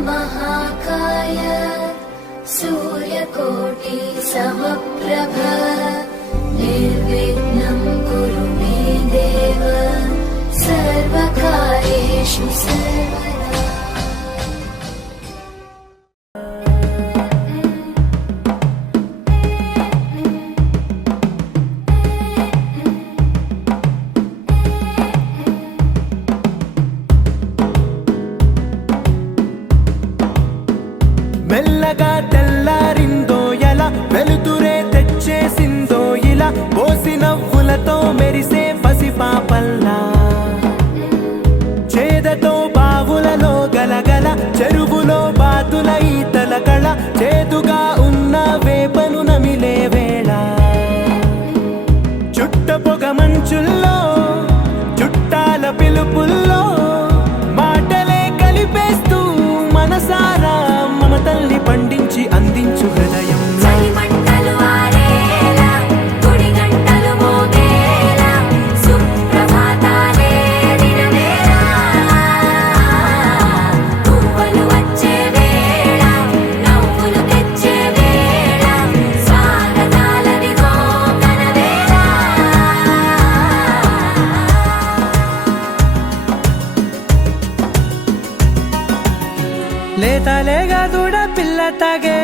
महाकाय सूर्यकोटि समप्रभ निर्विघ्नं कुरु मे देव सर्वकार्येषु सर्वदा। మెల్లగా తెల్లారిందో ఎలా వెలుతురే తెచ్చేసిందో ఇలా పోసి నవ్వులతో మెరిసే పసిపాపల్లా చేదతో బావులలో గలగల చెరువులో బాతుల ఈతల కళ చేదుగా ఉన్న వేపను నమిలే వేళ చుట్ట పొగ మంచుల్లో చుట్టాల పిలుపుల్లో మాటలే కలిపేస్తూ మనసారా మమతల్ని పండించి అందించు హృదయం లేతలేగా దూడ పిల్ల తాగే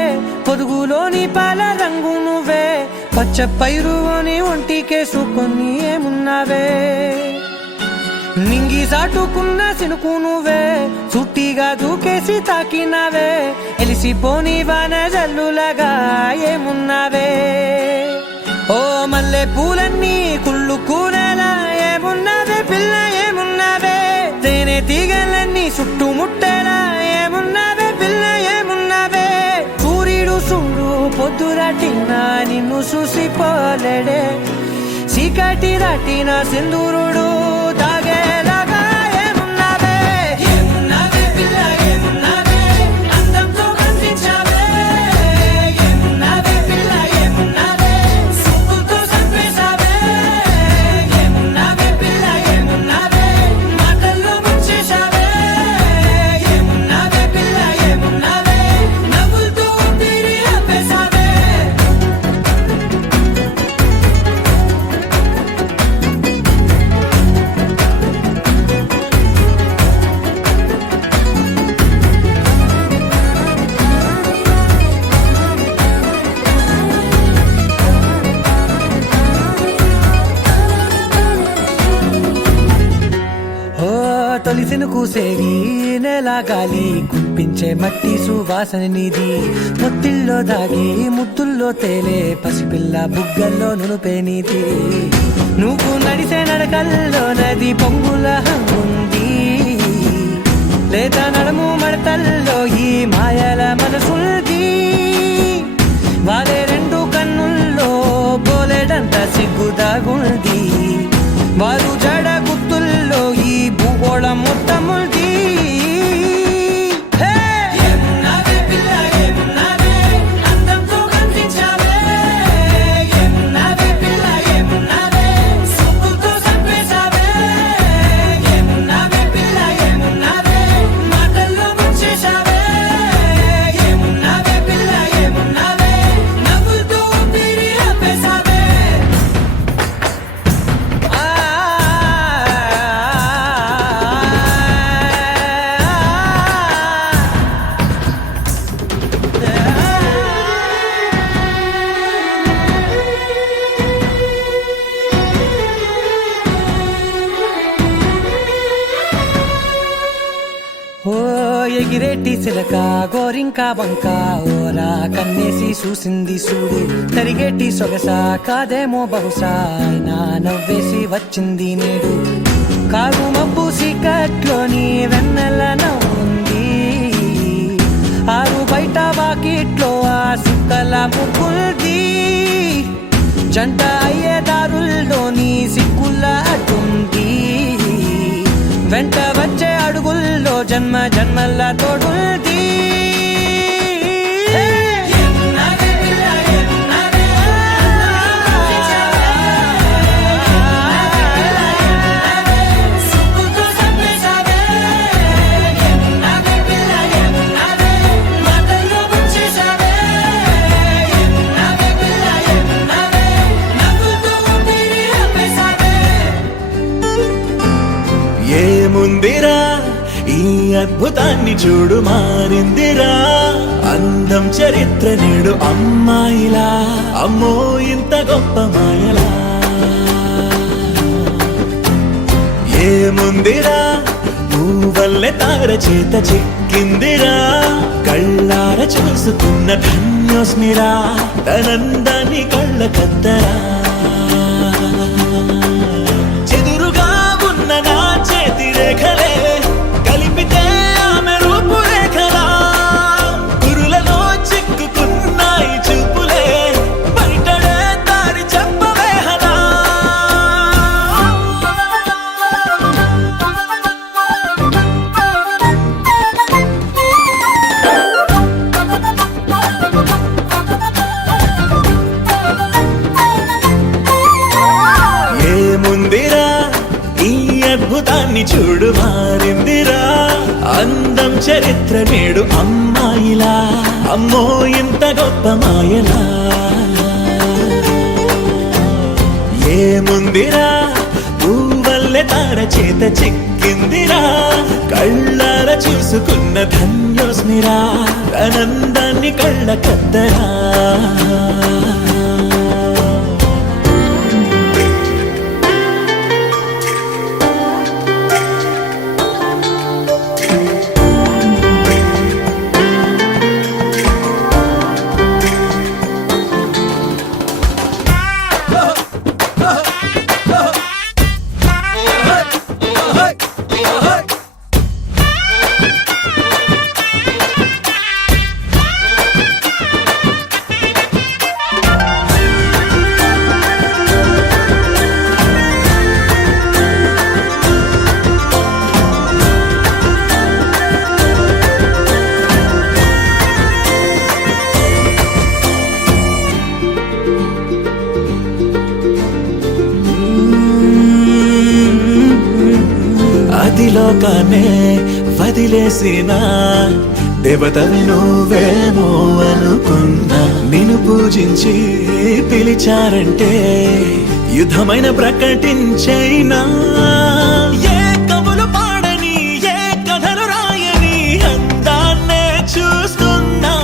పొదుగులోని పాల రంగు నువ్వే పచ్చ పైరుని ఒంటికేసుకొని ఏమున్నావే నింగి సాటుకున్న సినుకు నువ్వే చుట్టిగా దూకేసి తాకినావే ఎలిసిపోని వాన జల్లులగా ఏమున్నావే ఓ మల్లె పూలన్నీ కుళ్ళు కూరలా ఏమున్నావే పిల్ల ఏమున్నావే తేనె తీగలన్నీ చుట్టుముట్టేలా ఏమున్నావే పిల్ల ఏమున్నావే సూర్యుడు చూడు పొద్దురాటిన నిన్ను చూసిపోలేడే చీకటి దాటిన సింధూరుడు దాగేలాగా ఏమున్నావే ఏమున్నావే పిల్ల ఏమున్నావే అందంతో కనిపించావే ఏమున్నావే పిల్ల ఏమున్నావే సుక్కుతో చంపేశావే ఏమున్నావే పిల్ల ఏమున్నావే మాటల్లో ముంచేశావే ఏమున్నావే పిల్ల ఏమున్నావే నవ్వులతో ఊపిరి ఆపేశావే తొలిసిన కూసేగి నెల గాలి కుప్పించే మట్టి సువాసన నిధి ముత్తిల్లో దాగి ముత్తుల్లో తేలే పసిపిల్ల బుగ్గల్లో నునుపే నీతి నువ్వు నడిసే నడకల్లో నది పొంగుల హంగుంది లేదా నడుము మడతల్లో ఈ మాయల మనసుంది వారే రెండు కన్నుల్లో బోలెడంత సిగ్గుదాగుంది వారు జడ గుర్తుల్లో ఈ భూగోళం మొత్తముంది ఎగిరేటి సిలక గోరింక వంక ఓరా కన్నేసి చూసింది చూడు తరిగేటి సొగస కాదేమో బహుశా అయినా నవ్వేసి వచ్చింది నేడు కారు మబ్బు సీకట్లోని వెన్నెల నవ్వుంది ఆరు బయట వాకిట్లో ఆ సుక్కల ముగ్గుల్ది జంట అయ్యే దారుల్లోని సిగ్గుల అడ్డుంది వెంట వచ్చే అడుగుల్లో జన్మ జన్మల తోడుంది అద్భుతాన్ని చూడు మారిందిరా అందం చరిత్ర నేడు అమ్మాయిలా అమ్మో ఇంత గొప్ప మాయలా ఏముందిరా నువ్వల్లే తార చేత చిక్కిందిరా కళ్ళార చూసుకున్న ధన్యోస్మిరా తనందాన్ని కళ్ళ కద్దరా చెదురుగా ఉన్న నా చేతి రేఖలే కలిపితే ఆమె రూపురేఖలా కురులలో చిక్కుకున్నాయి చూపులే బయటడే దారి చెప్పవేహనా ఏముందిరా ఈ అద్భుతాన్ని చూడు మారిందిరా అందం చరిత్ర నేడు అమ్మాయిలా అమ్మో ఇంత గొప్ప మాయలా ఏముందిరా పువ్వల్లె తార చేత చిక్కిందిరా కళ్ళార చూసుకున్న ధన్యోస్మిరా ఆనందాన్ని కళ్ళ కద్దరా అదిలోకానే వదిలేసిన దేవతవి నువ్వేమో అనుకున్నా నిన్ను పూజించి పిలిచారంటే యుద్ధమైన ప్రకటించైనా ఏ కవులు పాడని ఏ కథలు రాయని అందాన్నే చూస్తున్నా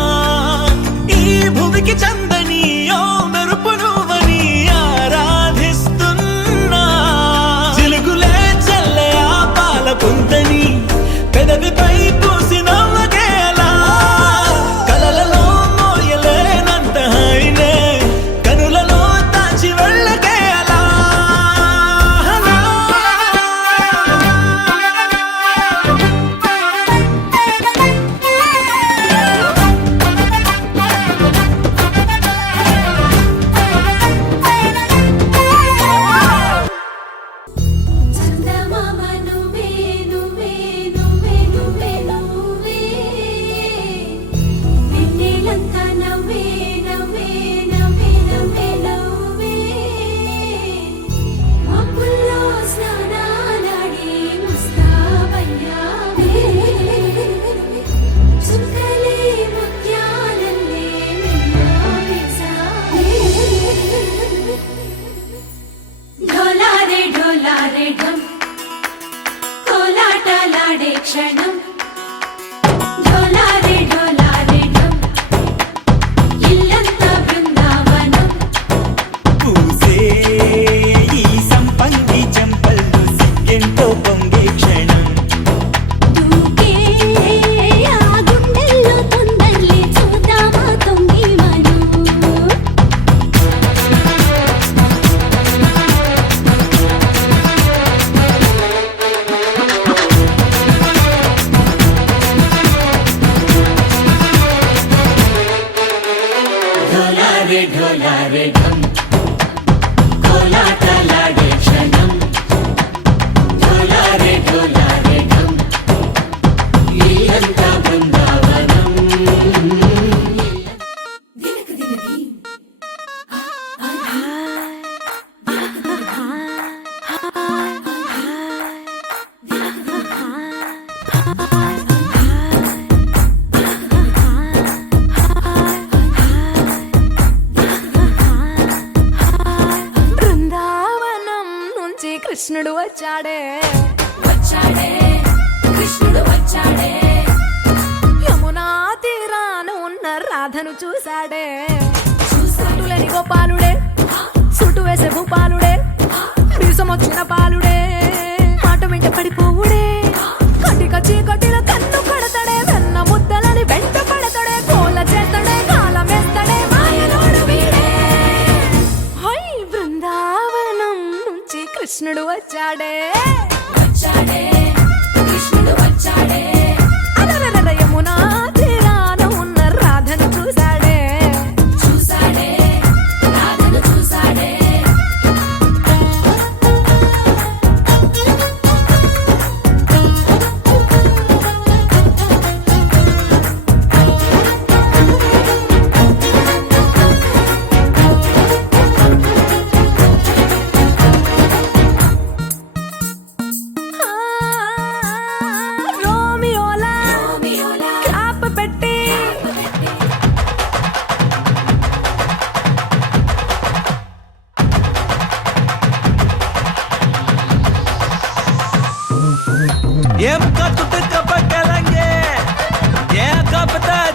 ఈ భూమికి చందని ఓ మెరుపు నువ్వని ఆరాధిస్తున్నా చిలుకులే చల్లే ఆ పాల పుంతని పెదవిపై పూసి నవ్వకేలా కలలలో మోయలేనంత హాయినే కనులలో దాచి వెళ్ళకేలా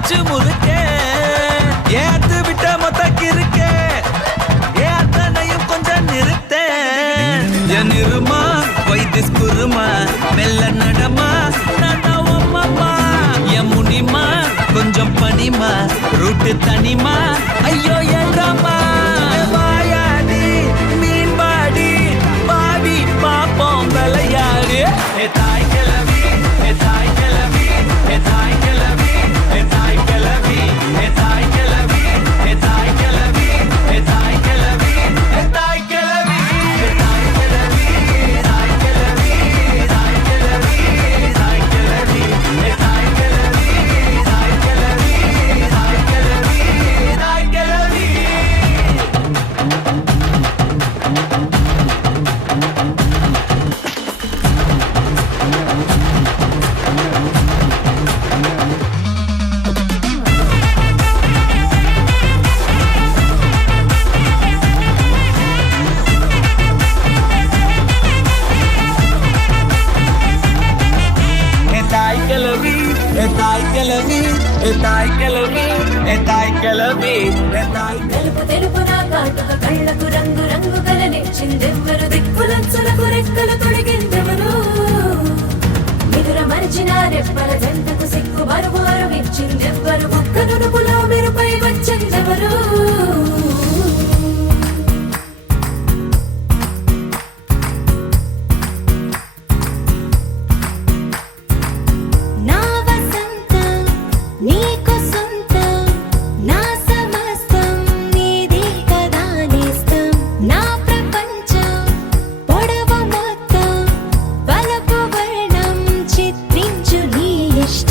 வச்சு முறுக்கே ஏத்து விட்ட மொத்தக்கு இருக்கே ஏ அத்தனையும் கொஞ்சம் நிறுத்தேன் என் இருமா வைத்திஸ் குருமா மெல்ல நடமா நாட்டாவம்மா என் முனிமா கொஞ்சம் பனிமா ரூட்டு தனிமா ஐயோ ஏண்டாமா வாயாடி மீன் பாடி பாடி பாப்போம் விளையாடு ஏ தாய் கிளவி ஏ தாய் கிளவி ஏ தாய் கிளவி ஏ தாய் கிளவி ஏ தாய் கிளவி ஏ தாய் கிளவி ஏ தாய் கிளவி ஏ தாய் கிளவி ஏ தாய் கிளவி தாய் கிளவி தாய் கிளவி தாய் கிளவி ஏ தாய் கிளவி தாய் கிளவி தாய் கிளவி தாய் கிளவி Etai kelavi, etai kelavi, etai kelavi, etai kelavi, etai తెలుపు తెలుపున కాటుక కళ్ళకు రంగు రంగు కలనిచ్చిందెవ్వరు దిక్కులంచులకు రెక్కలు తొడిగిందెవరు నిదుర మరిచిన రెప్పల జంటకు సిగ్గు బరువు అరువిచ్చిందెవ్వరు ఒక్క నునుపులో మెరుపై వచ్చిందెవరు నా వసంతం నీకు సొంతం నా సమస్తం నీది కదా నేస్తం నా ప్రపంచం పొడవు మొత్తం వలపు వర్ణం చిత్రించు నీ ఇష్టం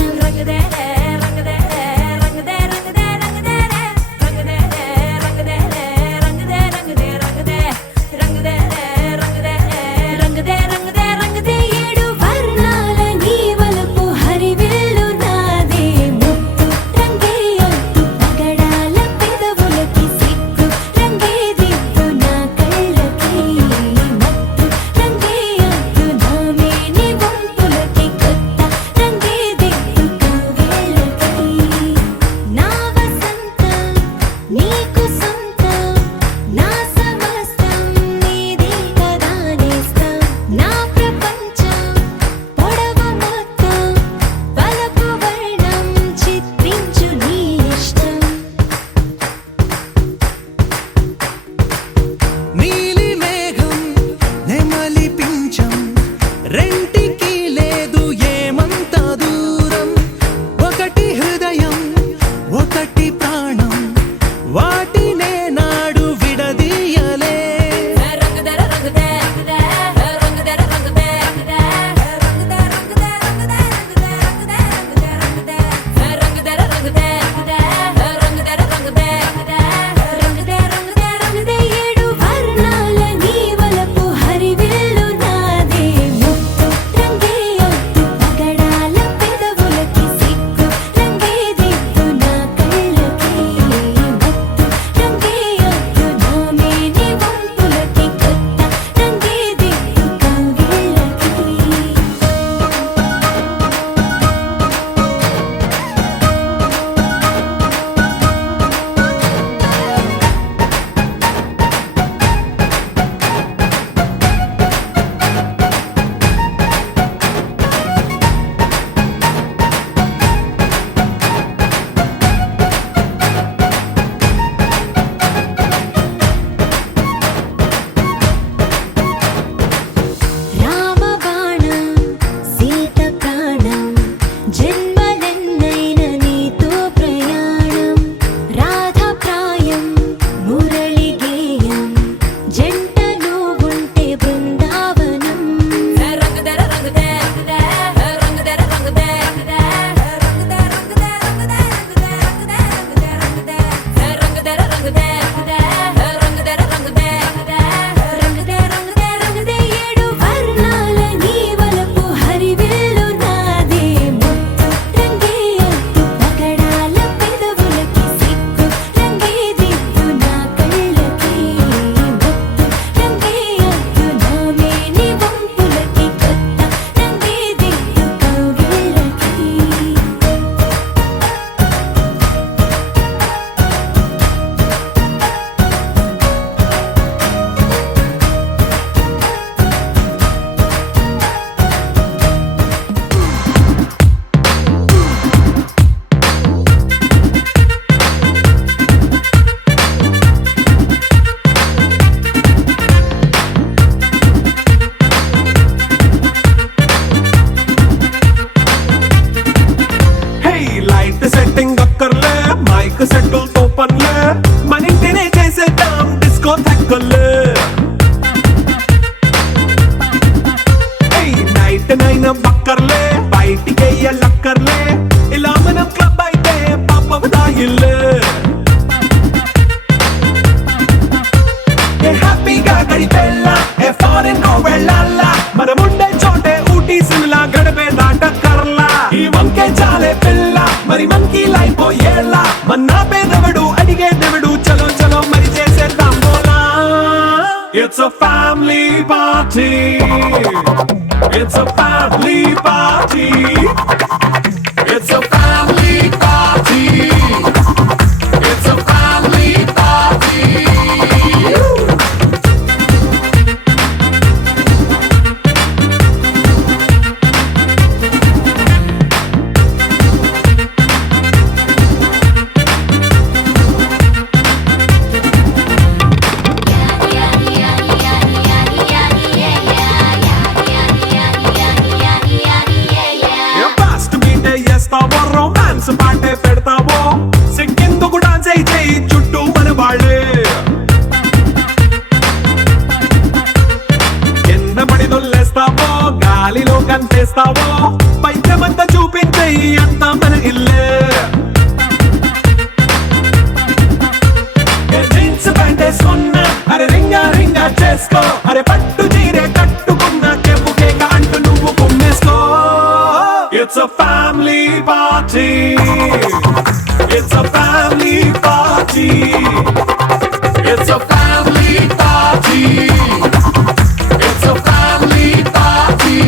సెంటుల్ తో పనులే మన ఇంటినే చేసేద్దాం డిస్కో థెక్కలే నైట్ నైన్ బక్కర్లే బయటికి లక్కర్లే ఇలా మనం క్లబ్ అయితే పాపదాయిల్లే హ్యాపీగా గడిపెళ్ళా ఏ ఫారెన్ నో వెళ్ళాలా మనముండే చోటే ఊటీ సిమ్లా గడిపే దాట కర్లా ఈ వంకే చాలే పిల్ల మరి మంకీ లైఫ్ ఏళ్ళ మన్నా పేదవడు అడిగేదెవడు చలో చలో మరి చేసేద్దాం బోలా it's a family party it's a family party it's a family party it's a family party romance పాటే పెడతావో సిక్కిందుకు డాన్స్ అయి చేయి చుట్టూ మన వాళ్ళే కింద పడి దొల్లేస్తావో గాలిలో కంటేస్తావో పైద్యమంతా చూపించేయి అంతా మన ఇల్లే జీన్స్ ప్యాంట్ వేసుకున్నా అరే రింగా రింగా చేసుకో అరే పట్టు చీరే కట్టుకున్నా కెవ్వు కేక అంటూ నువ్వు కుమ్మేసుకో It's a family party. It's a family party. It's a family party. It's a family party.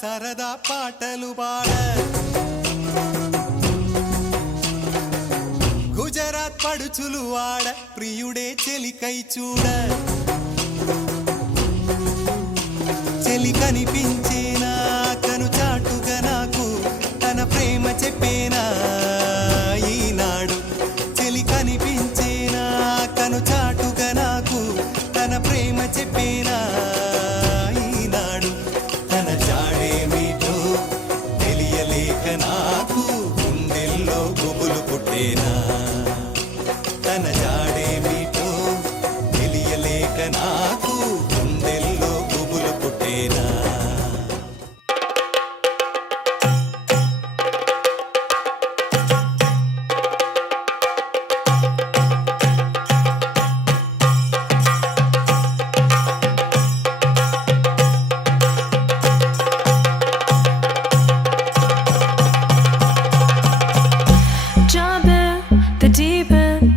సరదా పాటలు పాడ గుజరాత్ పడుచులు వాడ ప్రియుడే చెలికై చూడ చెలి కనిపించేనా కను చాటుగా నాకు తన ప్రేమ చెప్పేనా ఈనాడు చెలి కనిపించేనా కను చాటుగా నాకు తన ప్రేమ చెప్పేనా ఈనాడు తన జాడేమిటో తెలియలేక నాకు గుండెల్లో గుబులు పుట్టేనా తన జాడేమిటో తెలియలేక నాకు గుండెల్లో గుబులు పుట్టేనా Jump in the deep end,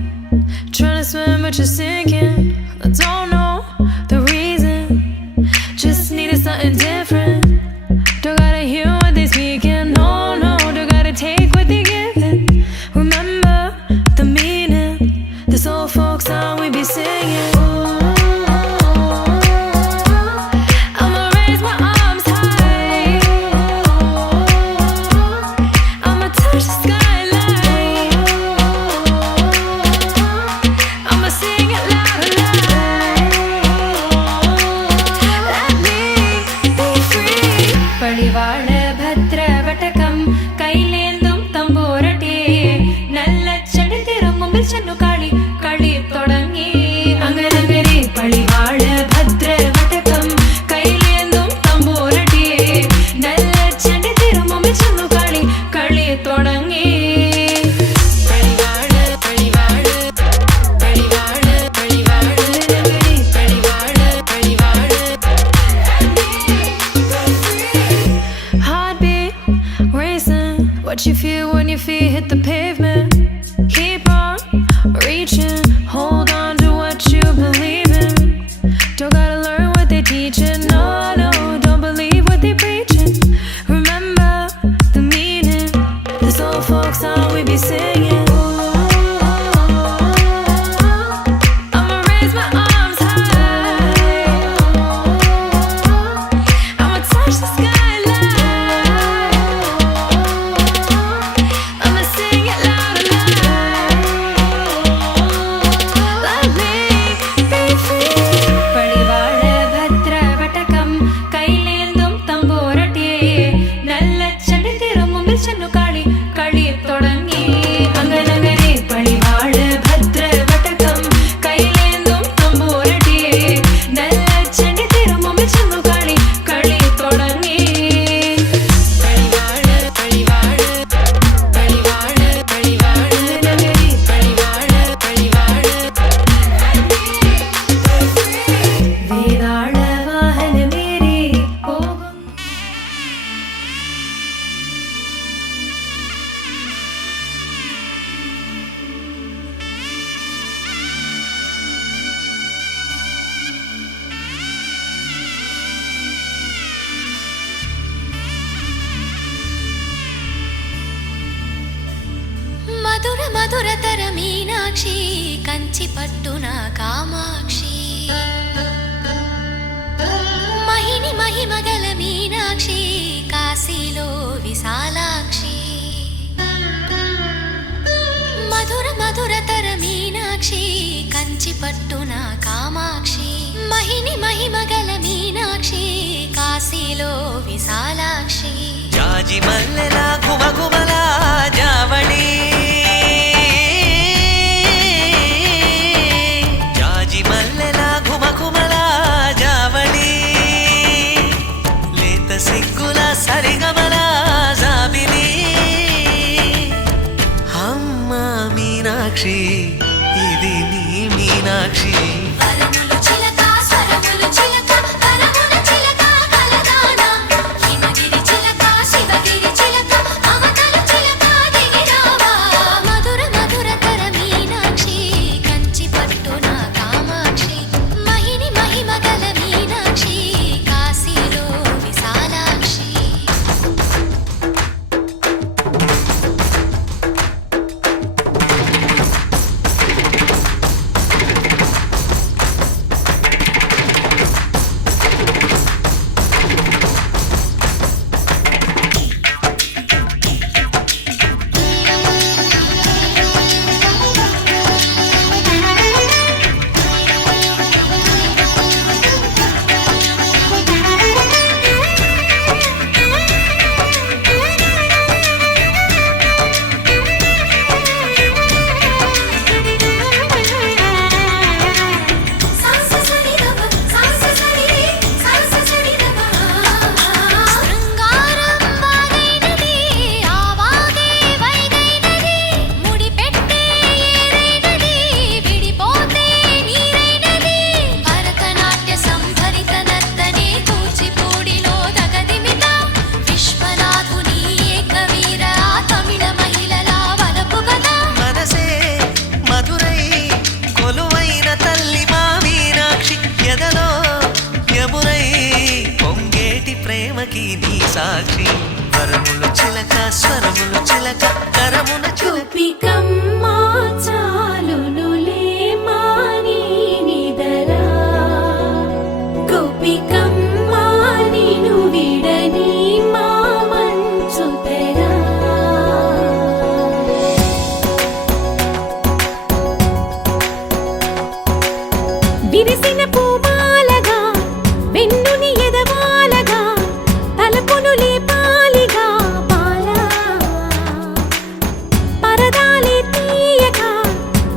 trying to swim but you're sinking. I don't know the reason, just needed something different. Don't gotta hear what they speaking, no, no, don't gotta take what they giving. Remember the meaning, this old folk song we be singing. I'ma raise my arms high, I'ma touch the skyline, I'ma sing it loud and loud. Let me be free. പടിവാള ഭദ്രവടകം കൈലേന്തും തമ്പൂരട്ടി നല്ല ചെടി തിരുമുമ്പിൽ ചെന്നു കളി കളി തുടങ്ങി അങ്ങനെ പടിവാള ഭദ്രവടകം കൈലേന്തും തമ്പൂരട്ടി നല്ല ചെടി തിരുമുമ്പിൽ ചെന്നു കളി കളി തുടങ്ങി പടിവാള പടിവാള പടിവാള പടിവാള പടിവാള പടിവാള Heartbeat racing, what you feel when your feet hit the pavement. Keep on reaching, hold on to what you believe in. Don't gotta learn what they teaching, no, no, don't believe what they preaching. Remember the meaning, this old folk song we be singing. I'ma raise my arms high, I'ma touch the skyline, I'ma sing it loud and loud. Let me be free. പടിവാള ഭദ്രവടകം കൈലേന്തും തമ്പൂരട്ടി നല്ല ചെടി തിരുമുമ്പിൽ ചെന്നു കളി കളി തുടങ്ങി അങ്ങനെ പടിവാള ഭദ്രവടകം കൈലേന്തും തമ്പൂരട്ടി നല്ല ചെടി തിരുമുമ്പിൽ ചെന്നു കളി കളി തുടങ്ങി പടിവാള പടിവാള പടിവാള പടിവാള പടിവാള പടിവാള വേതാള വാഹനമേറി പോകും మధుర మధురతర మీనాక్షి కంచి పట్టున కామాక్షి మహిని మహిమగల మీనాక్షి కాశీలో విశాలాక్షి మధుర మధురతర మీనాక్షి కంచి పట్టున కామాక్షి మహిని మహిమగల మీనాక్షి కాశీలో విశాలాక్షి జాజి మల్లెల గుమగుమల జావళి జాజి మల్లెల గుమగుమల జావళి లేత సిగ్గుల సరిగమల జాబిలి అమ్మ మీనాక్షి ఇది నీ మీనాక్షి వరములు చిలక స్వరములు చిలక కరముల చిలక కలదానా హిమగిరి చిలక శివగిరి చిలక అవతల చిలక దిగిరావా మధుర మధురతర మీనాక్షి కంచి పట్టున కామాక్షి మహిని మహిమగల మీనాక్షి కాశీలో విశాలాక్షి జగతికి నీ సాక్షి వరములు చిలక స్వరములు చిలక కరమున గోపికమ్మా చాలునులే మాని నిదరా గోపికమ్మా నిను విడని మా మంచు తెరా విరిసిన పూమాలగా వెన్నుని ఎదవాలగా తలపును లేపాలిగా బాలా పరదాలే తీయక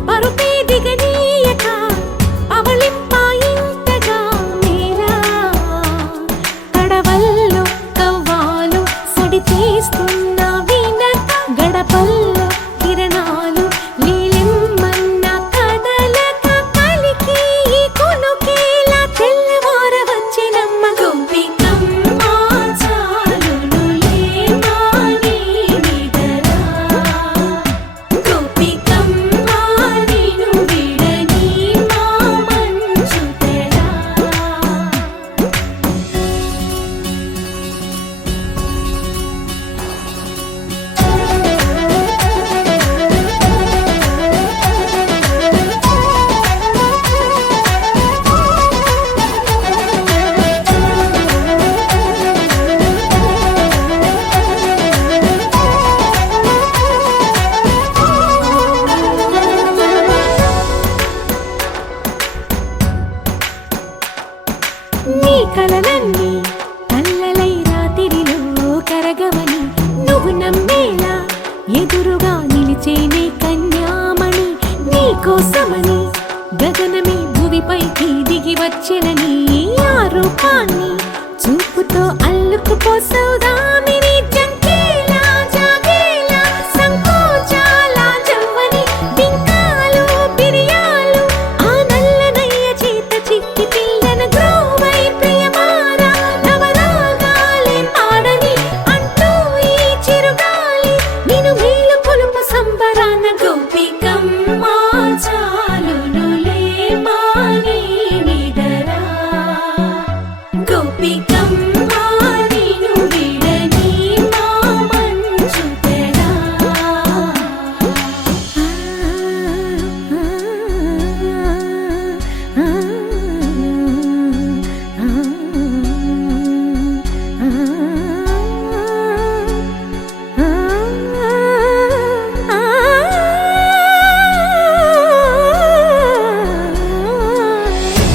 పరుపే దిగనీయక అవలింపాయింతగా మేరా కడవల్లో కవ్వాలు సడి చేస్తున్న వినక గడపల్లో కిరణాలు నీలిమ్మన్న కదలక కలికి ఈ కొనుకేలా తెల్లవార వచ్చినమ్మ గోపికమ్మా చాలునులే మాని నిదరా గోపికమ్మా నిను విడని మా మంచు తెరా నీ కలలన్నీ కల్లలై రాత్రిలో కరగవని నువ్వు నమ్మేలా ఎదురుగా నిలిచేనే కన్యామణి నీ కోసమని గగనమే భువిపైకి దిగి వచ్చినని ఆ రూపాన్ని చూపుతో అల్లుకుపోసౌదామిని జంకేలా జాగేలా సంకోచాల జవ్వని బింకాలు బిరియాలు ఆ నల్లనయ్య చేత చిక్కి పిల్లన గ్రోవై ప్రియమారా నవరాగాలే పాడని అంటూ ఈ చిరుగాలి నిన్ను మేలు కొలుపు సంబరాన గోపికమ్మా చాలునులే మాని నిదరా గోపికమ్మా నిను విడని మా మంచు తెరా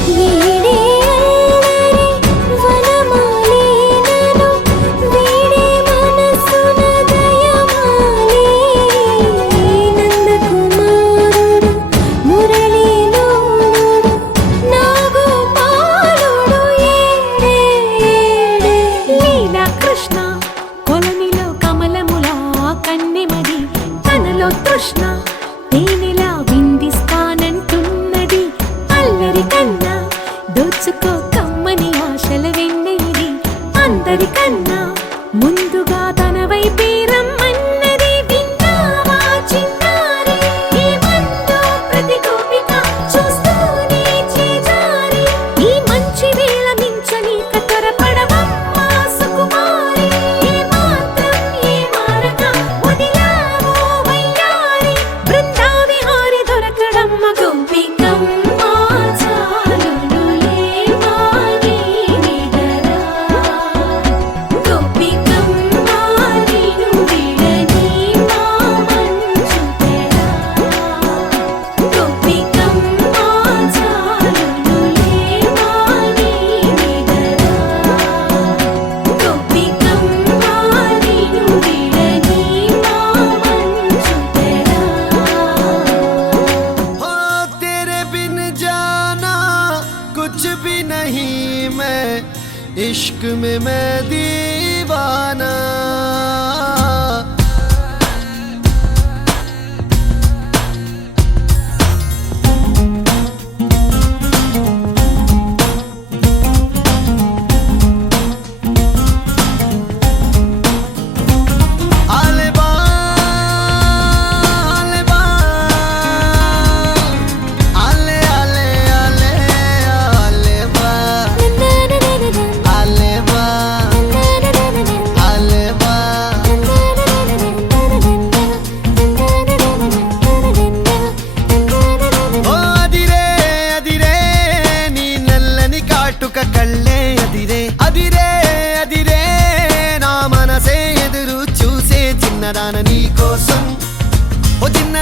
వీడే అల్లరి వనమాలినను వీడే మనసున దయమాలి నందకుమారుడు మురళీలోనుడు నాగోపాలుడు ఏడే లీలా కృష్ణ కొలనిలో కమలములా కన్నెమది తనలో తృష్ణ తేనెలా విందిస్తానంటున్నది అల్లరి కన్నా దోచుకో కమ్మని ఆశల వెన్నెయిది అందరికన్నా ముందుగా తన వైపే రమ్మన్నది విన్నావా చిన్నారి ఏమందో ప్రతి గోపిక చూస్తూనే చేజారి ఈ మంచి వేళ మించని కతరపడవమ్మా సుకుమారి ఏ మాత్రం ఏ మారక వదిలావో వయ్యారి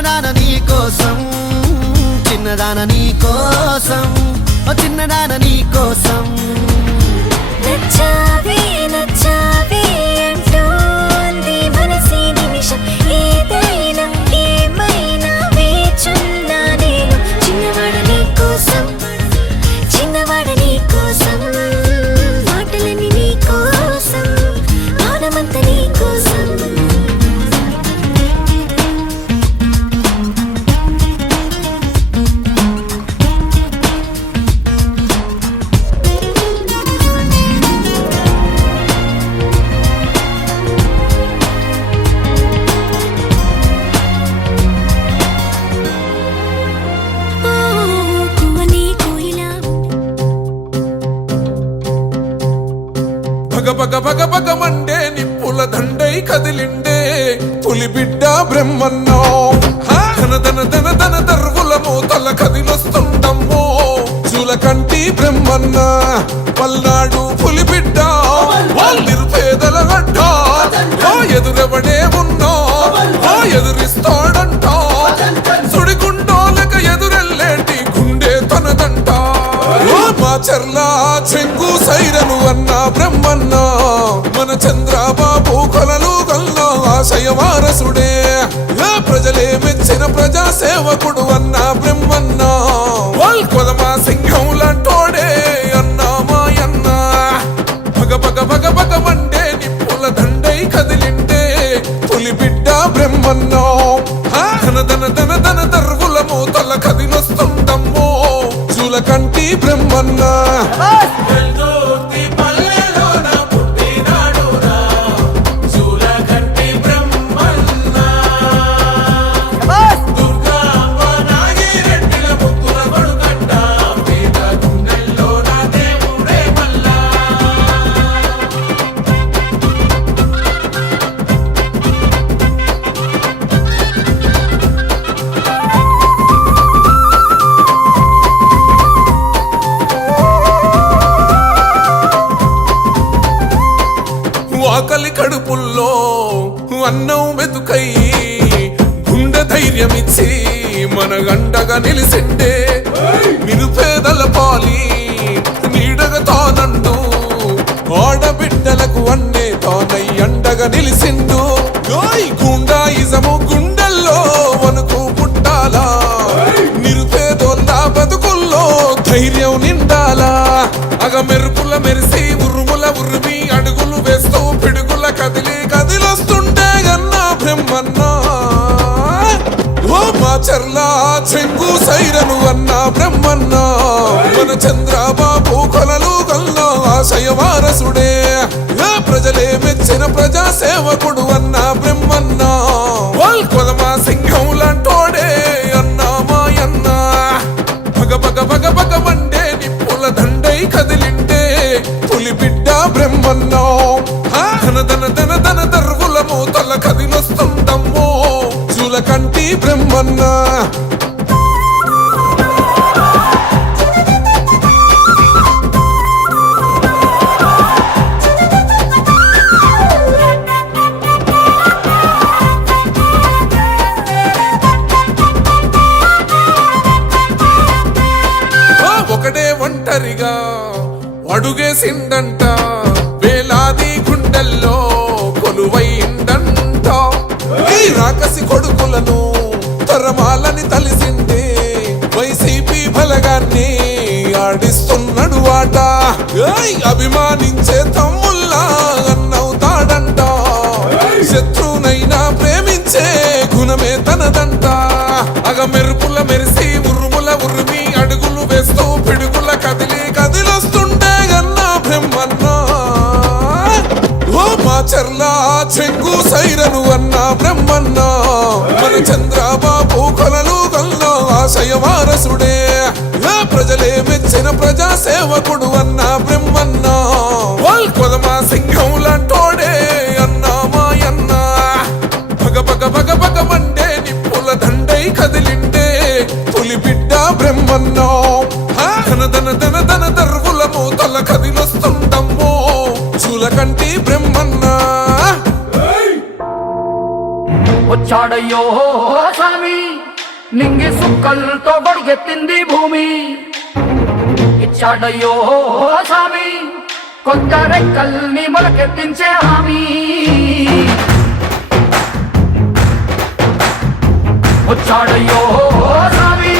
చిన్నదాన నీ కోసం చిన్నదాన నీ కోసం ఓ చిన్నదాన నీ కోసం నచ్చావే నచ్చావే అంటోంది మనసే నిమిషం ఏదైనా ఏమైనా వేచున్నా నేను చిన్నవాడ నీ కోసం చిన్నవాడ నీ కోసం మాటలని నీ కోసం మౌనమంత నీ కోసం భగ భగ భగ మండే నిప్పుల దండై కదిలిండే పులి బిడ్డ బ్రహ్మన్నో ధన ధన ధన ధన దర్వుల మూతల కదిలొస్తుండమ్మో చూలకంటి బ్రహ్మన్న పల్నాడు పులి బిడ్డ నిరుపేదల గడ్డ ఎదురెవడే ఉన్నో ఎదురిస్తాడంట సుడిగుండోలక ఎదురెల్లేటి గుండె తనదంట మా చర్లా చెంగు సైరను అన్న బ్రహ్మన్న మన చంద్రబాబు కొలలు గల్లా ఆశయ వారసుడే ప్రజలే మెచ్చిన ప్రజా సేవకుడు అన్న బ్రహ్మన్న కొదమా సింహం లాంటోడే అన్నా మాయన్న భగ భగ భగ భగ మండే నిప్పుల దండై కదిలిండే పులి బిడ్డ బ్రహ్మన్న ధన ధన ధన ధన దర్వుల మూతల కదిలొస్తుండమ్మో చూలకంటి బ్రహ్మన్న ఆకలి కడుపుల్లో అన్నం వెతుకై గుండె ధైర్యమిచ్చి మన గంటగా నిలిసిండే నిరుపేదల పాలి నీడగా తానండు ఆడబిడ్డలకు అన్నే తానై అండగా నిలిసిండు గుండాయిజము గుండెల్లో వణుకు పుట్టాలా నిరుపేదోళ్ళ బతుకుల్లో ధైర్యం నిండాలా అగ మెరుపుల మెరిసి ఉరుముల ఉరిమి అడుగులు వేస్తూ పిడుగుల కదిలి కదిలొస్తుంటే గన్నా బ్రహ్మన్న ఓ మా చర్లా చెంగు సైరను అన్న బ్రహ్మన్న మన చంద్రబాబు కొలలు గల్లా ఆశయ వారసుడే ప్రజలే మెచ్చిన ప్రజా సేవకుడు అన్న బ్రహ్మన్న కొదమా సింహం లాంటోడే అన్నా మాయన్న భగ భగ భగ భగ మండే నిప్పుల దండై కదిలిండే పులి బిడ్డ బ్రహ్మన్నో ధన ధన ధన ధన దర్వుల మూతల కదిలొస్తుండమ్మో చూలకంటి బ్రహ్మన్న ఒకడే ఒంటరిగా అడుగేసిందంట వేలాది గుండెల్లో కొలువైందంట ఈ రాకసి కొడుకులను తరమాలని తలిసిందే వైసీపీ బలగాన్ని ఆడిస్తున్నాడు ఆట అభిమానించే తమ్ముల్లా అన్నవుతాడంట శత్రువునైనా ప్రేమించే గుణమే తనదంట అగ మెరుపుల మెరిసి ఉరుముల ఉరిమి అడుగులు వేస్తూ పిడుగుల కదిలి కదిలొస్తుంటే గన్నా బ్రహ్మన్న ఓ మా చర్లా చెంగు సైరను అన్న బ్రహ్మన్న మన చంద్రబాబు కొలలు గల్లా ఆశయ వారసుడే ప్రజలే మెచ్చిన ప్రజా సేవకుడు అన్న బ్రహ్మన్న కొదమా సింహం లాంటోడే అన్నా మాయన్న భగ భగ భగ భగ మండే నిప్పుల దండై కదిలిండే పులి బిడ్డ బ్రహ్మన్నో ధన ధన ధన ధన దర్వుల మూతల కదిలొస్తుండమ్మో చూలకంటి బ్రహ్మన్న వచ్చాడయ్యో స్వామి నింగి సుక్కలతో గొడుగెత్తింది భూమి ఇచ్చాడయ్యో స్వామి కొత్త రెక్కల్ని మొలకెత్తించే హామీ వచ్చాడయ్యో స్వామి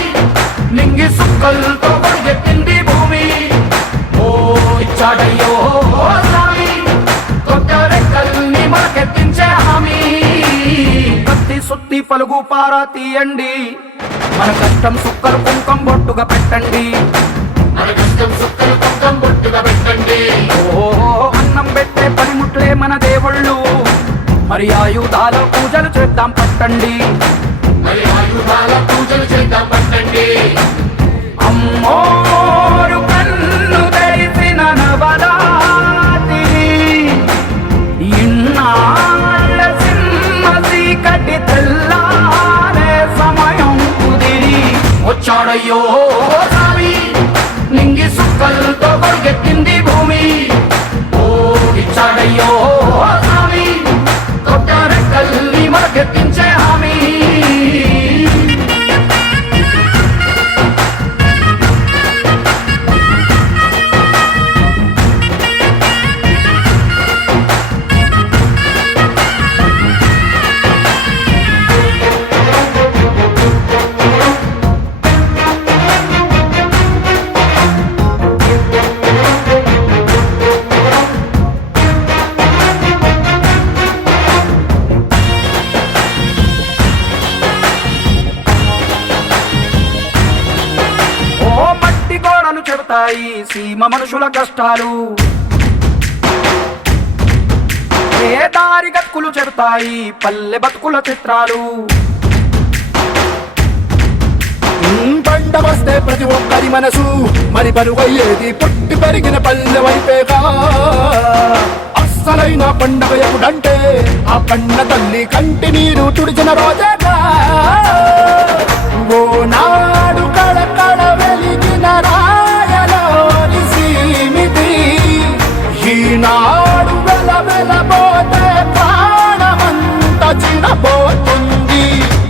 నింగి సుక్కలతో గొడుగెత్తింది భూమి ఓ ఇచ్చాడయ్యో స్వామి కొత్త రెక్కల్ని మొలకెత్తించే హామీ కత్తి సుత్తి పలుగు పారా తీయండి మన కష్టం సుక్కలు కుంకం బొట్టుగా పెట్టండి ఓ అన్నం పెట్టే పనిముట్లే మన దేవుళ్ళు మరి ఆయుధాల పూజలు చేద్దాం పట్టండి అమ్మోరు కన్ను తెరిసిన నవరాత్రి ఇన్నాళ్ళ సింహ చీకటి తెల్లారే సమయం కుదిరి వచ్చాడయ్యో స్వామి నింగి సుక్కలతో గొడుగెత్తింది భూమి ఓ ఇచ్చాడయ్యో స్వామి కొత్త రెక్కల్ని మొలకెత్తించే హామీ చెబుతాయి సీమ మనుషుల కష్టాలు ఏ దారి గతుకులు చెబుతాయి పల్లె బతుకుల చిత్రాలు పంట వస్తే ప్రతి ఒక్కరి మనసు మరి బరువయ్యేది పుట్టి పెరిగిన పల్లె వైపేగా అస్సలైన పండగ ఎప్పుడంటే ఆ పండ తల్లి కంటి నీరు తుడిచిన రోజేగా ఓ నాడు కళ వెలిగిన రాయలోని సీమితి ఈనాడు వెలబోతే ప్రాణమంతా చిరబోతుంది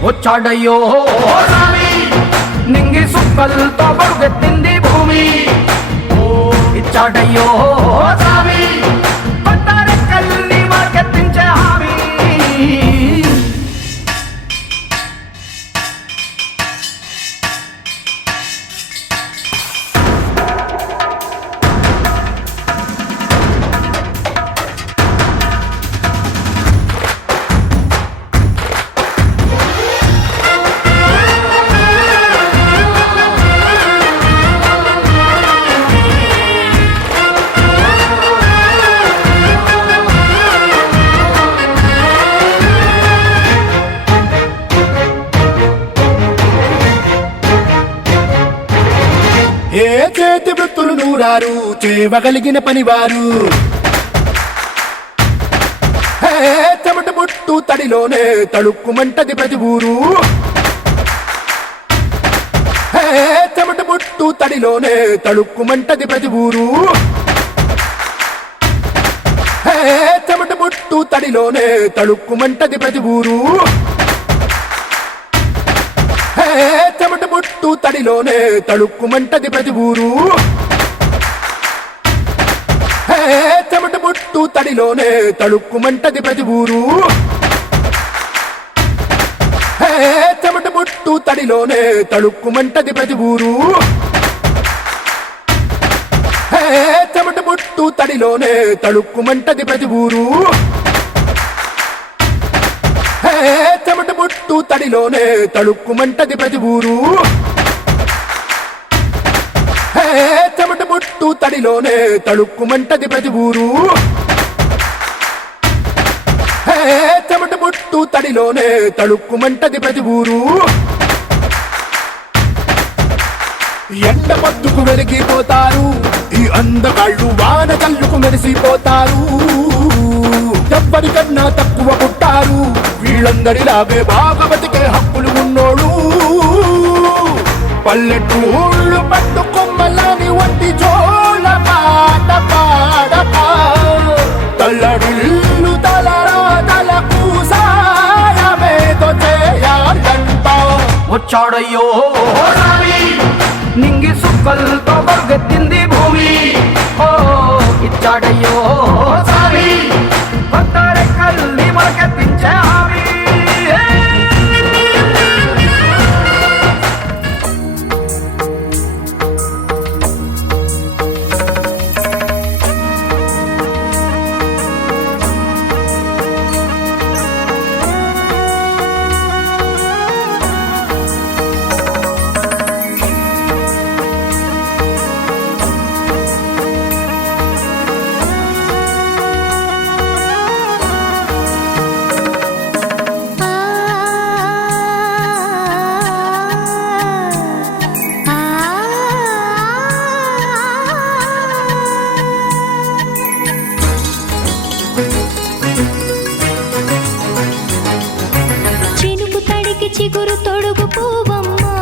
వచ్చాడయ్యో స్వామి నింగి సుక్కలతో గొడుగెత్తింది భూమి ఓ ఇచ్చాడయ్యో స్వామి కొత్త రెక్కల్ని మొలకెత్తించే హామీ ఏ చేతి వృత్తులు నూరారు చేయగలిగిన పనివారు చెమట పుట్టు తడిలోనే తడుక్కుమంటది ప్రతి ఊరు చెమట పుట్టు తడిలోనే తడుక్కుమంటది ప్రతి ఊరు చెమట పుట్టు తడిలోనే తడుక్కుమంటది ప్రతి ఊరు చెమట పుట్టు తడిలోనే తడుక్కుమంటది ప్రతి ఊరు చెమట పుట్టు తడిలోనే తడుక్కుమంటది ప్రతి ఊరు చెమట పుట్టు తడిలోనే తడుక్కుమంటది ప్రతి ఊరు చెమట పుట్టు తడిలోనే తడుక్కుమంటది ప్రతి ఊరు చెమట పుట్టు తడిలోనే తడుక్కుమంటది ప్రతి ఊరు చెమట పుట్టు తడిలోనే తడుక్కుమంటది ప్రతి ఊరు చెమట పుట్టు తడిలోనే తడుక్కుమంటది ప్రతి ఊరు ఎండ పొద్దుకు వెలిగిపోతారు ఈ అందగాళ్ళు వాన కళ్ళుకు మెరిసిపోతారు ఎవ్వరికన్నా తక్కువ పుట్టారు వీళ్ళందరిలాగే బాగా బతికే హక్కులు ఉన్నోడు పల్లెటూళ్ళు పట్టుకొమ్మలని వంటి జోల పాట పాడక తల్లడిల్లు తలరా తలకు సాయమే వచ్చాడయ్యో రావి నింగి సుక్కలతో బరుగెత్తింది భూమి ఓ ఇచ్చాడయ్యో సావి కొత్త రెక్కల్ని మొలకెత్తించే హామీ చినుకు తడికి చిగురు తొడుగు పూవమ్మా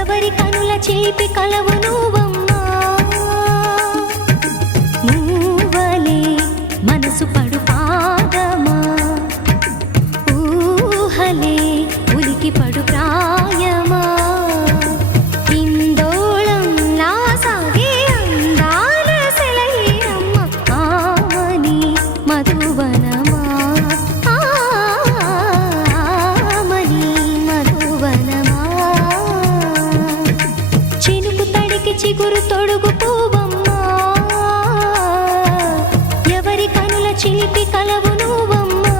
ఎవరి కనుల చేపి కలవు నువ్వమ్మా మూవలే మనసు పడు పాదమా ఊహలే ఉలికి పడు ప్రాయమా ఇందోళం లా సాగే అందాల సెలయేరమ్మ ఆమని మధువనమా ఆమని మధువనమా చినుకు తడికి చిగురు తొడుగు పూవమ్మా ఎవరి కనుల చిలిపి కలవు నువ్వమ్మా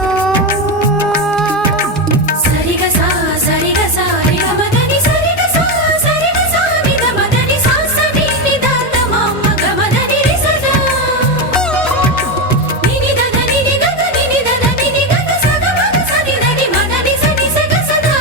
సరిగ సా సరిగ సా రిగ మదని సరిగ సా సరిగ సా నిద మదని సా సని నిదాత మమ్మ గమదని రిసదా నిని దద నిని గగ నిని దద నిని గగ సగ మగ సని దని మదని సని సగ సదా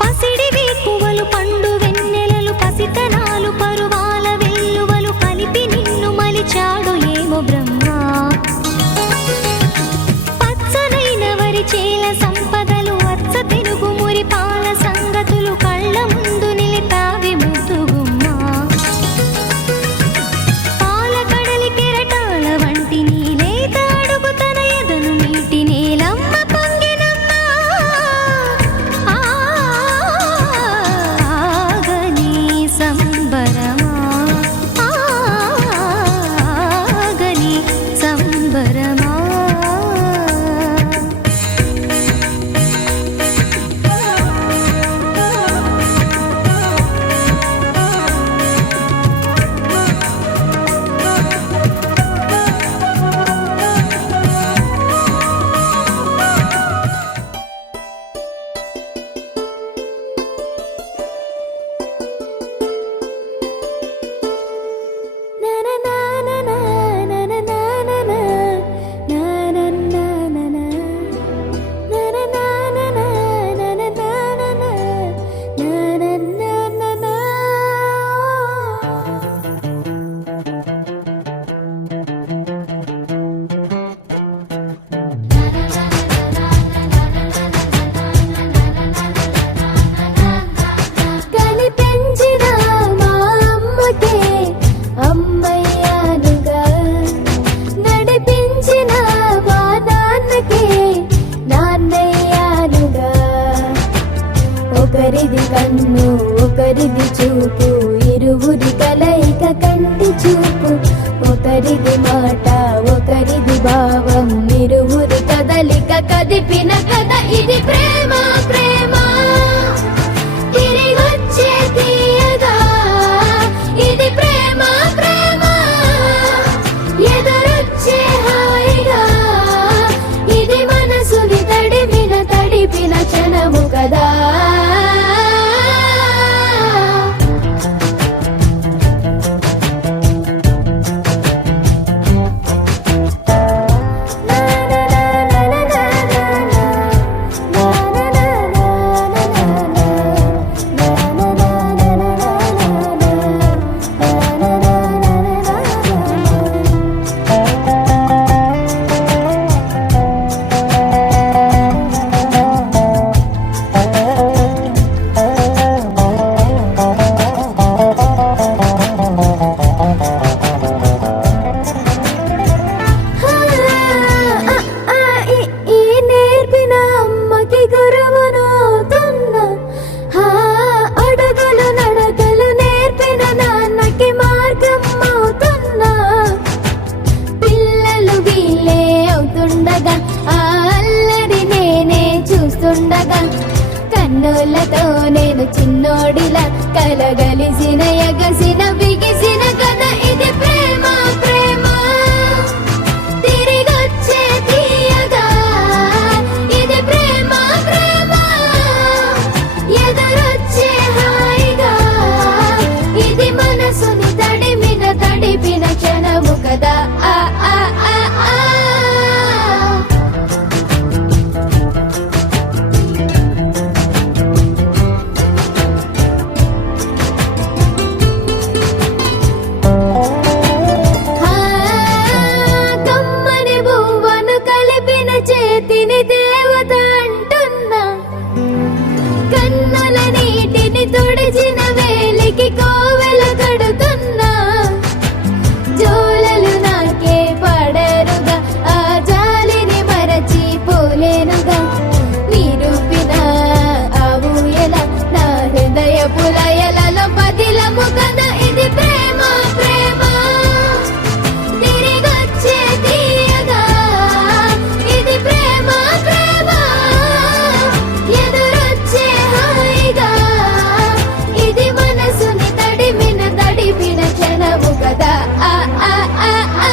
పసిడి వేకువలు పండు వెన్నెలలు పసితనాలు పరువాల వెల్లువలు కలిపి నిన్ను మలిచాడు ఏమో బ్రహ్మ పచ్చనైన వరి చేల సంపదలు అచ్చ తెనుగు మురి పాల సంగతులు కళ్ళ ముందు నిలిపావి ముద్దుగుమ్మా పాల కడలి కెరటాల వంటి నీలేత అడుగు తన ఎదను మీటి నేలమ్మ పొంగినమ్మా ఆగని సంబరమా ఆగని సంబరమా కనిపించిన మా అమ్మకే అమ్మయ్యానుగా నడిపించిన మా నాన్నకే నాన్నయ్యానుగా ఒకరిది కన్ను ఒకరిది చూపు ఇరువురి కలయిక కంటి చూపు ఒకరిది మాట ఒకరిది భావం ఇరువురి కదలిక కదిపిన కథ ఇది ప్రేమ ప్రేమ తిరిగొచ్చే తీయగా ఇది ప్రేమ ప్రేమ ఎదురొచ్చే హాయిగా ఇది మనసుని తడిపిన క్షణము కదా la చూస్తుండగా కన్నులతో నేను చిన్నోడిలా కలగలిసిన ఎగసిన బిగిసిన కథ ఇది ప్రేమ ప్రేమ తిరిగొచ్చే తీయగా ఇది ప్రేమ ప్రేమ ఎదురొచ్చే హాయిగా ఇది మనసుని తడిపిన క్షణము కదా ఆ ఆ ఆ ఆ కమ్మని బువ్వను కలిపిన చేతిని దేవత అంటున్నా కన్నుల నీటిని తుడిచిన వేలికి కోవెల కడుతున్నా జోలలు నాకే పడరుగా ఆ జాలిని మరచి పోలేనుగా నిరూపిన ఆ ఊయల నా హృదయ పులయలలో పదిలము కదా ఇది ప్రేమ ప్రేమ తిరిగొచ్చే తీయగా ఇది ప్రేమ ప్రేమ ఎదురొచ్చే హాయిగా ఇది మనసుని తడిపిన క్షణము కదా ఆ ఆ ఆ ఆ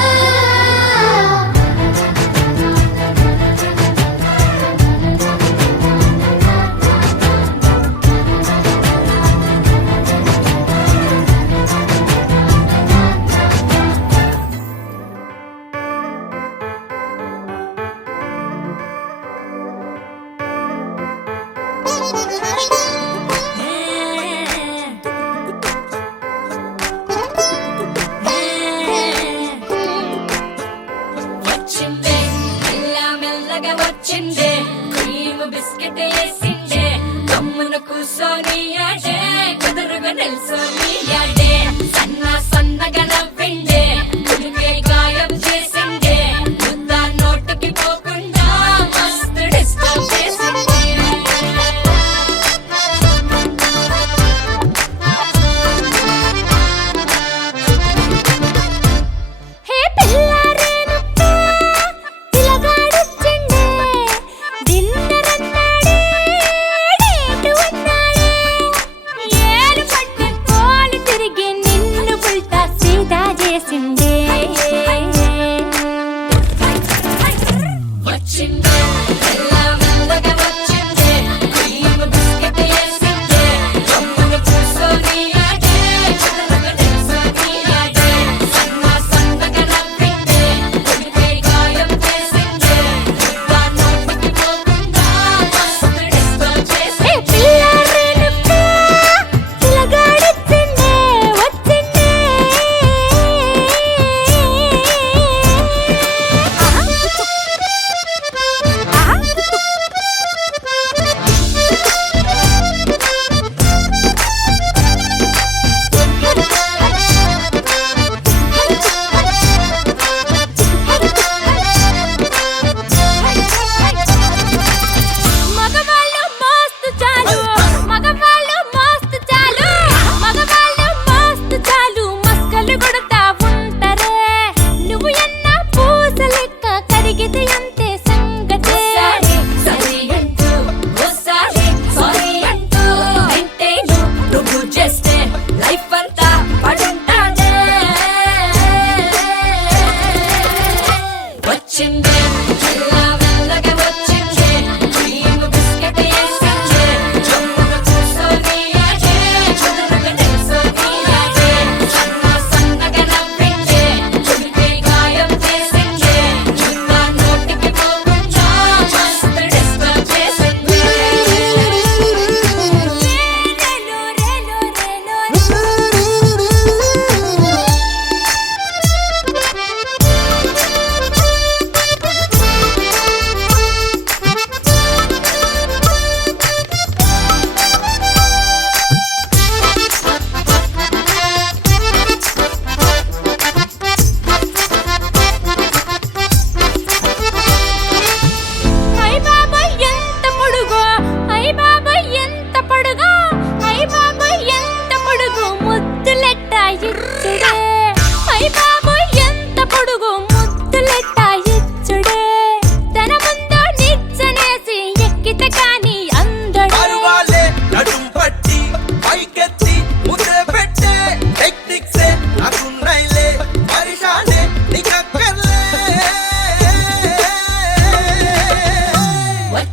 వచ్చిందే మెల్లగా వచ్చిందే క్రీమ్ బిస్కెట్ వేసిందే కమ్మున కూసోని ఆడే కుదురుగా నిల్సోని ఆడే సన్నగా నవ్విండే కుడికే గాయం చేసిందే ముద్ద నోటికి పోకుండా మస్తు డిస్టర్బ్ చేసిందే హే పిల్లారేనప్ప పిలగాడొచ్చిండే డిన్నర్ అన్నాడే డేటు అన్నాడే ఏలు పట్టుకోల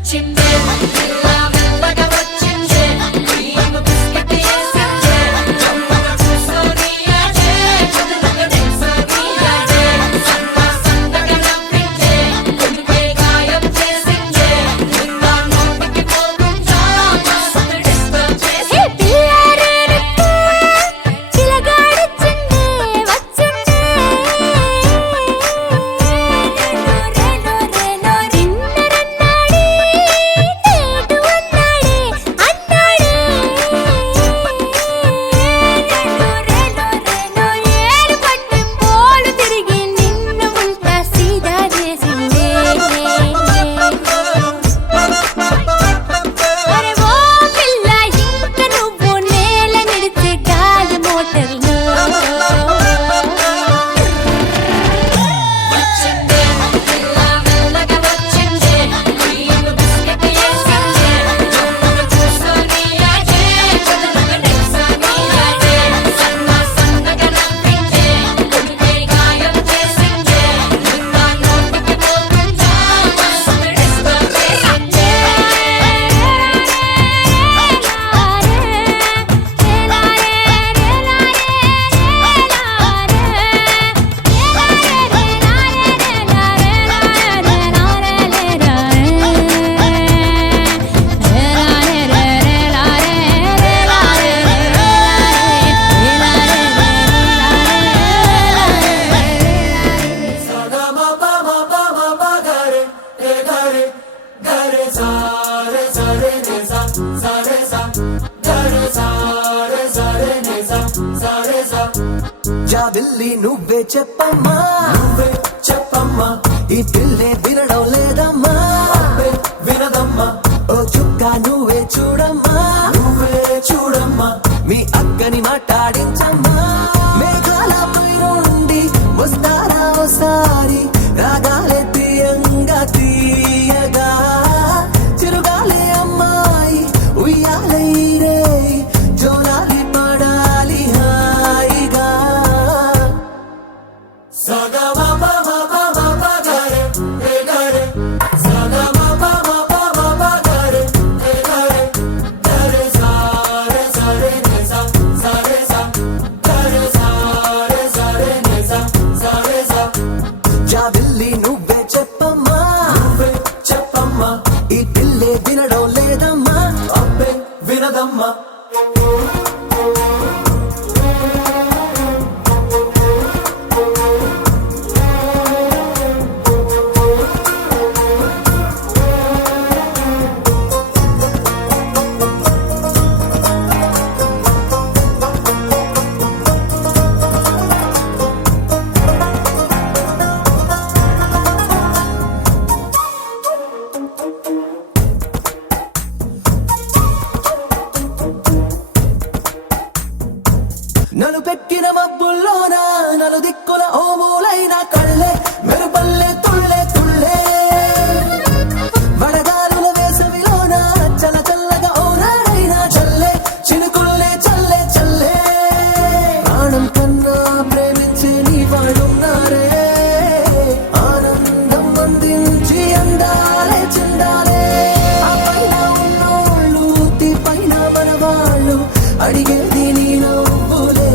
వచ్చిందే పిల్ల మెల్లగా వచ్చిందే బియ్యం బిస్కెట్ వేసిందే జమ్మగా చూసోని ఆడే చదువుగా తెలుసోని ఆడే సన్నగా నవ్విందే గుండె గాయం చేసిందే నిన్న నోటికి పోకుండా మస్తు డిస్టర్బ్ హే చేసిందే పిల్లారేనట్టే చిలగాడొచ్చిందే వచ్చిందే తిన్నరన్నాడే నేటు అన్నాడే ఏడు పట్టి పోలు తిరిగి నిన్ను ఉల్టా సీదా చేసిందే అరే ఓ పిల్ల ఇంక నువ్వు నేల నిడితే గాలి మోటర్లో వచ్చిందే పిల్ల మెల్లగా వచ్చిందే బియ్యం బిస్కెట్ వేసిందే జమ్మగా చూసోని ఆడే చదువుగా తెలుసోని ఆడే సన్నగా నవ్విందే గుండె గాయం చేసిందే నిన్న నోటికి పోకుండా మస్తు డిస్టర్బ్ చేసిందే జాబిల్లి నువ్వే చెప్పమ్మా నువ్వే చెప్పమ్మా ఈ పిల్లే వినడం లేదమ్మా వినదమ్మా ఓ చుక్క నువ్వే చూడమ్మా నువ్వే చూడమ్మా మీ అక్కని మాట్లాడించమ్మా మేఘాలపై నుండి వస్తారా ఓసారి రాగాలే తీయంగా తీయగా చిరుగాలే అమ్మాయి ఉయ్యాలే రే జోలాలి పడాలి హాయిగా జాబిల్లి నువ్వే చెప్పమ్మా నువ్వే చెప్పమ్మా ఈ పిల్లే వినడం లేదమ్మా అబ్బే వినదమ్మా నలు పెట్టిన మబ్బుల్లోన నలు దిక్కుల ఓ మూలైన కళ్ళే మెరుపల్లే తుళ్ళే తుళ్ళే వడగారుల వేసవిలోన చల్ల చల్లగా ఓ నాడైనా చల్లే చినుకుల్లే చల్లే చల్లే ప్రాణం కన్నా ప్రేమించే నీ వాడున్నారే ఆనందం అందించి అందాలే చెందాలే ఆ పైన ఉన్నోళ్ళు తీ పైన మనవాళ్ళు అడిగేది నీ నవ్వులే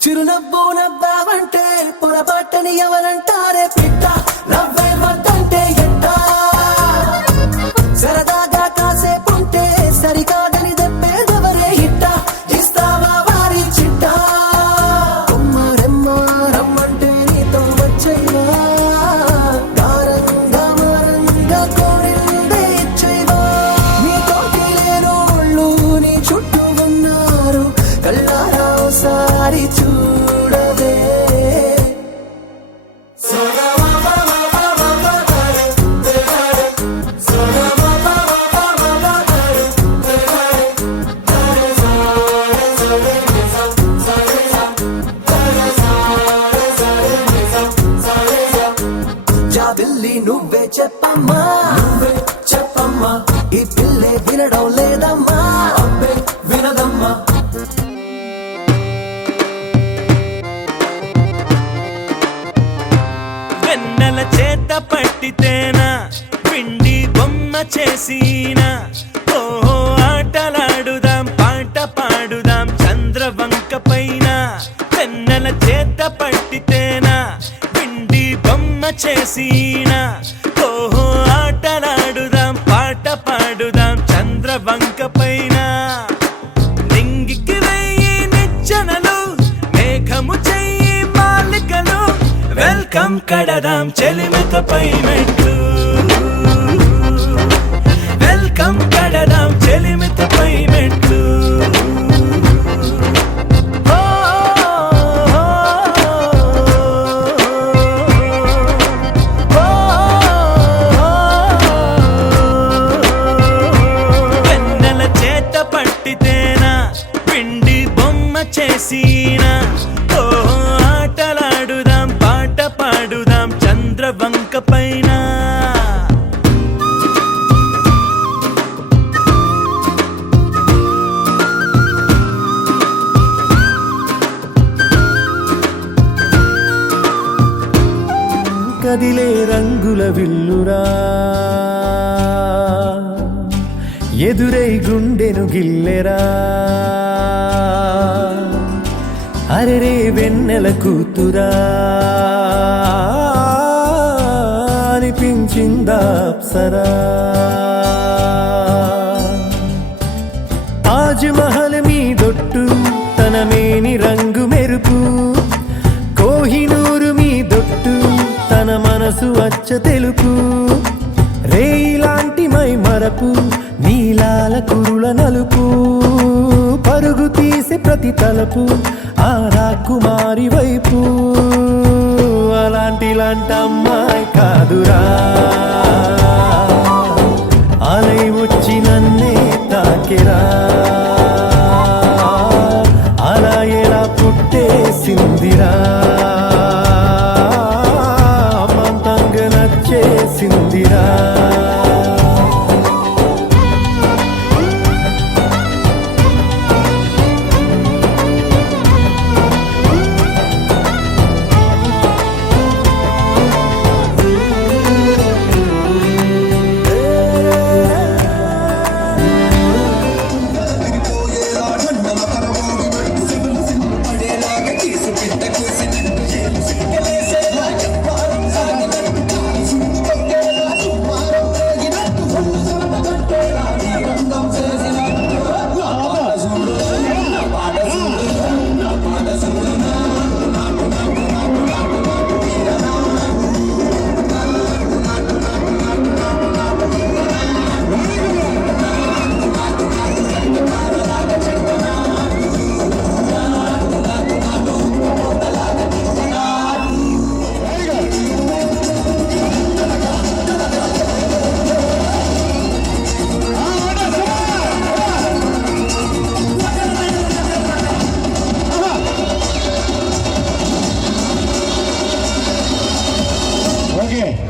చిరునవ్వు నవ్వావంటే పొరపాటని ఎవరంటారే పిట్ట నవ్వే వద్దంటే ఎట్టా బొమ్మ చేసిన ఓహో ఆటలాడుదాం పాట పాడుదాం చంద్రవంక పైన పెన్నెల చేత పట్టితేనా పిండి బొమ్మ చేసిన ఓహో ఆటలాడుదాం పాట పాడుదాం చంద్రవంక పైన నింగికి వెయ్యి నిచ్చెనలు మేఘము చెయ్యి మాలికలు వెల్కమ్ కడదాం చెలిమితపై మెట్లు వెల్కమ్ కడదాం చెలిమితపై మెట్లు పెన్నెల చేత పట్టితేనా పిండి బొమ్మ చేసిన ఓ ఆటలాడుదాం పాట పాడుదాం చంద్రవంక పైన కదిలే రంగుల విల్లురా ఎదురై గుండెను గిల్లెరా అరెరే వెన్నెల కూతురా అనిపించిందా అప్సరా తాజ్ మహల్ మీ దొట్టు తన మేని రంగు మెరుపు కోహినూరు మీ దొట్టు తన మనసు అచ్చ తెలుపు రేయిలాంటి మై మరపు నీలాల కురుల నలుపు పరుగు తీసే ప్రతి తలపు ఆ రాకుమారి వైపు అలాంటి అమ్మాయి కాదురా అలై వచ్చి నన్నే తాకెరా అలా ఎలా పుట్టేసిందిరా అమంతంగా నచ్చేసిందిరా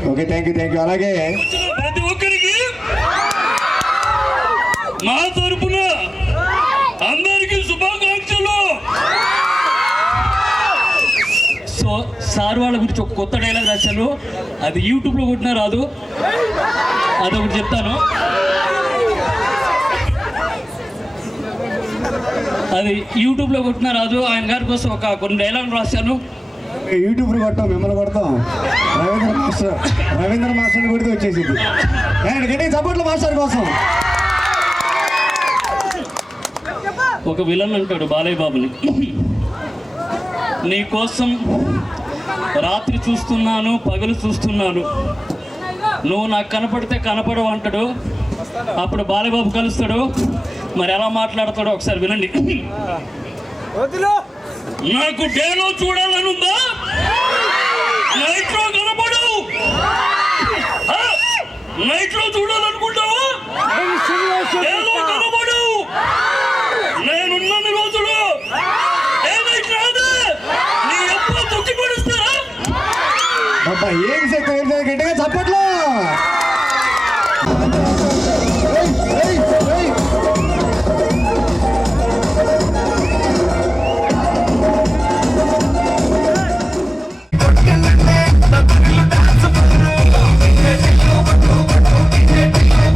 ఓకే థ్యాంక్ యూ అలాగే ప్రతి ఒక్కరికి మా తరపున అందరికి శుభాకాంక్షలు. సో సార్ వాళ్ళ గురించి ఒక కొత్త డైలాగ్ రాశాను, అది యూట్యూబ్లో కొట్టినా రాదు, అదొకటి చెప్తాను. అది యూట్యూబ్లో కొట్టినా రాదు. ఆయన గారి కోసం కొన్ని డైలాగ్ రాశాను. యూట్యూబ్ కొట్టాం, మిమ్మల్ని కొడతాం. రవీంద్ర మాస్టర్ కొడితే వచ్చేసింది. సపోర్ట్లు మాస్టర్ కోసం ఒక విలన్ అంటాడు బాలయ్య బాబుని, నీ కోసం రాత్రి చూస్తున్నాను పగలు చూస్తున్నాను, నువ్వు నాకు కనపడితే కనపడవు అంటాడు. అప్పుడు బాలయ్య బాబు కలుస్తాడు, మరి ఎలా మాట్లాడతాడో ఒకసారి వినండి. నాకు డేలో చూడాలనుందా, నైట్లో కనపడవు, నైట్లో చూడాలనుకుంటావా, డేలో కనపడవు, నేనున్నన్ని రోజులు ఏమైతే రాదు, నీ ఎప్పుడు తొక్కి పడుస్తారా? ఏం గట్టిగా చప్పట్లో. Hey!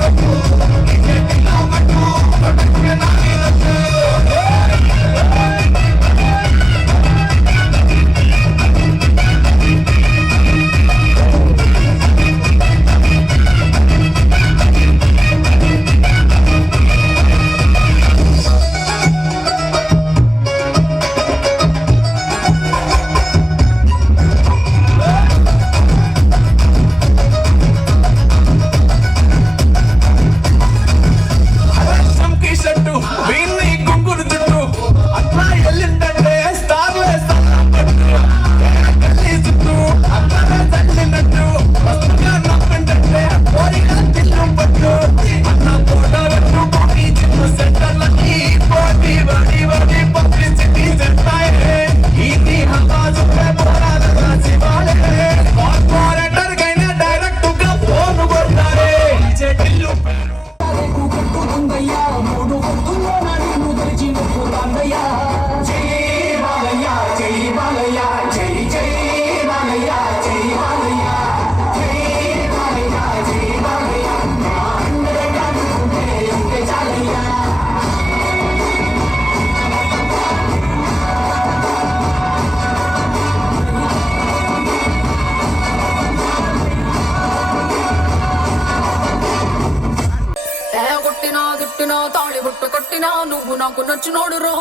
తిట్టినా తాళి బొట్టు కట్టినా నువ్వు నాకు నచ్చినోడు రో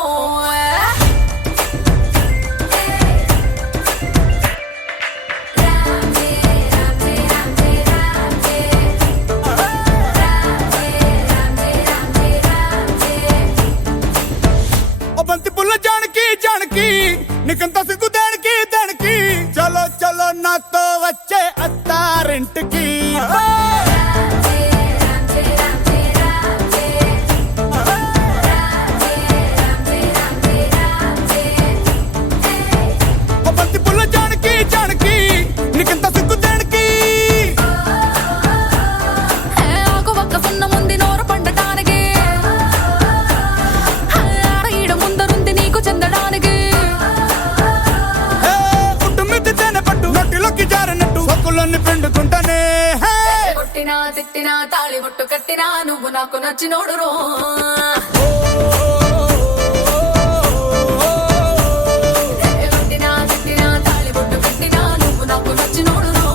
బంతి పుల్ల జానకి జానకి నీకంత సిగ్గు దానికి దానికి చలో చలో నాతో వచ్చే అత్తారింటికి బంతి పుల్ల జానకి జానకి నీకంత సిగ్గు దానికి ఆకు ఒక్క సున్న ముందు నోరు పండటానికి ఈడ ముందరుంది నీకు చెందడానికి పుట్టు మిద్ది తేనె పట్టు నొట్టిలోకి జారినట్టు సొక్కులన్నీ పిండుకుంటానే కొట్టినా తిట్టినా తాళి బొట్టు కట్టినా నువ్వు నాకు నచ్చినోడు రో కొట్టినా తిట్టినా తాళి బొట్టు కట్టినా నువ్వు నాకు నచ్చినోడు రో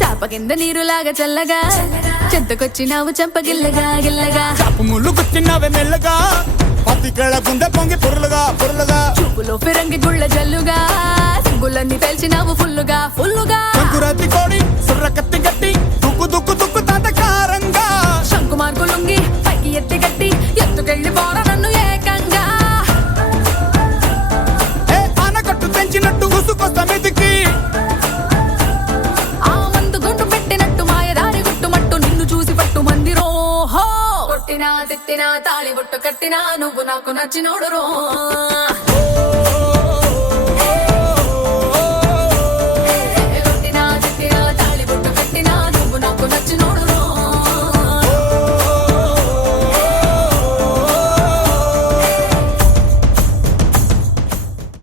చాప కింద నీరులాగా చల్లగా చెంతకొచ్చినావు చంపగిల్లగా గిల్లగా చాపు ముళ్ళు గుచ్చినవే మెల్లగా పత్తికేళ గుండె పొంగి పొరులుగా పొరులుగా చూపులో ఫిరంగి గుళ్ళ జల్లుగా సిగ్గులన్నీ తెలిసినావు ఫుల్లుగా ఫుల్లుగా సంకురాతి కోడి సుర్ర కత్తి గట్టి దుక్కు దుక్కు దుక్కు తాతకారంగా శంకు మార్కు లుంగి పైకి ఎత్తి గట్టి ఎత్తుకెళ్ళి పోర నన్ను ఏకంగా ఆనకట్టు తెంచినట్టు గుసుకొస్తా మీదికి ఆ మందు గుండు పెట్టినట్టు మాయదారి గుట్టుమట్టు నిన్ను చూసి పట్టు మంది రోహో కొట్టినా తిట్టినా తాళి బొట్టు కట్టినా నువ్వు నాకు నచ్చినోడు రో కొట్టినా తిట్టినా తాళి బొట్టు కట్టినా నువ్వు నాకు నచ్చినోడు